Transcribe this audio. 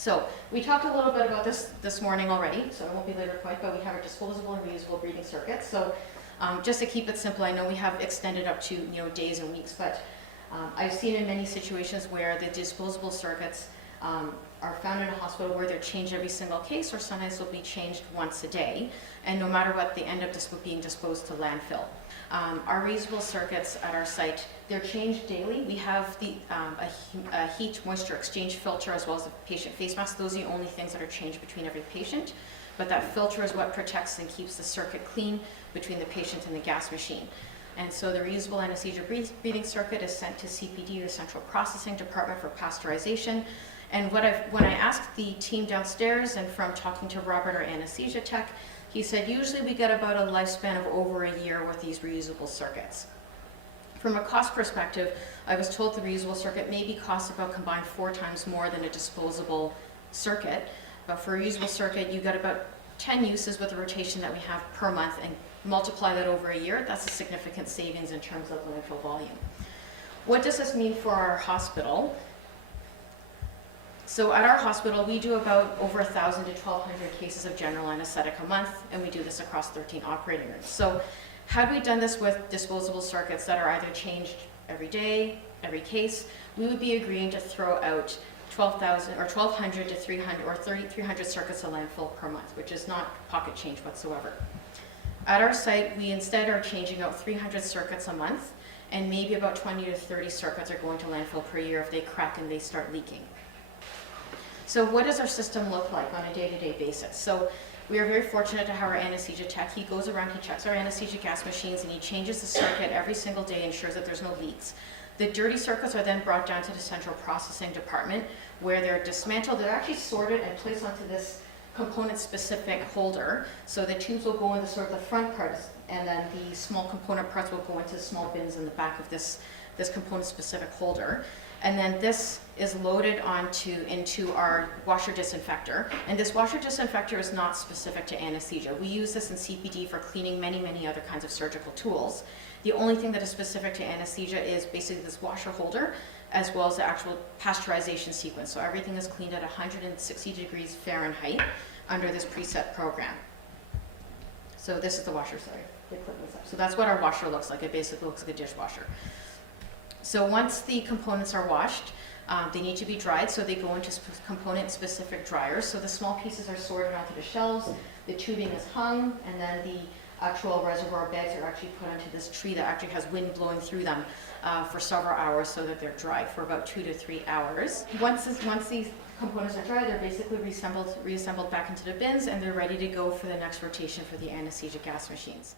So we talked a little bit about this morning already, so I won't be later quite, but we have our disposable and reusable breathing circuits. So just to keep it simple, I know we have extended up to days and weeks, but I've seen in many situations where the disposable circuits are found in a hospital where they're changed every single case, or sometimes they'll be changed once a day, and no matter what, they end up being disposed to landfill. Our reusable circuits at our site, they're changed daily. We have a heat moisture exchange filter as well as a patient face mask. Those are the only things that are changed between every patient, but that filter is what protects and keeps the circuit clean between the patient and the gas machine. And so the reusable anesthesia breathing circuit is sent to CPD, or Central Processing Department, for pasteurization. And when I asked the team downstairs, and from talking to Robert, our anesthesia tech, he said usually we get about a lifespan of over a year with these reusable circuits. From a cost perspective, I was told the reusable circuit maybe costs about combined 4 times more than a disposable circuit. But for a reusable circuit, you get about 10 uses with the rotation that we have per month, and multiply that over a year, that's a significant savings in terms of landfill volume. What does this mean for our hospital? So at our hospital, we do about over 1,000 to 1,200 cases of general anesthetic a month, and we do this across 13 operating rooms. So had we done this with disposable circuits that are either changed every day, every case, we would be agreeing to throw out 12,000 or 1,200 to 300 or 300 circuits of landfill per month, which is not pocket change whatsoever. At our site, we instead are changing out 300 circuits a month, and maybe about 20 to 30 circuits are going to landfill per year if they crack and they start leaking. So what does our system look like on a day-to-day basis? So we are very fortunate to have our anesthesia tech. He goes around, he checks our anesthesia gas machines, and he changes the circuit every single day, ensures that there's no leaks. The dirty circuits are then brought down to the Central Processing Department, where they're dismantled. They're actually sorted and placed onto this component-specific holder. So the tubes will go into sort of the front parts, and then the small component parts will go into small bins in the back of this component-specific holder. And then this is loaded into our washer disinfector. And this washer disinfector is not specific to anesthesia. We use this in CPD for cleaning many, many other kinds of surgical tools. The only thing that is specific to anesthesia is basically this washer holder, as well as the actual pasteurization sequence. So everything is cleaned at 160 degrees Fahrenheit under this preset program. So this is the washer, sorry. So that's what our washer looks like. It basically looks like a dishwasher. So once the components are washed, they need to be dried, so they go into component-specific dryers. So the small pieces are sorted onto the shelves, the tubing is hung, and then the actual reservoir beds are actually put onto this tree that actually has wind blowing through them for several hours, so that they're dried for about 2 to 3 hours. Once these components are dry, they're basically reassembled back into the bins, and they're ready to go for the next rotation for the anesthesia gas machines.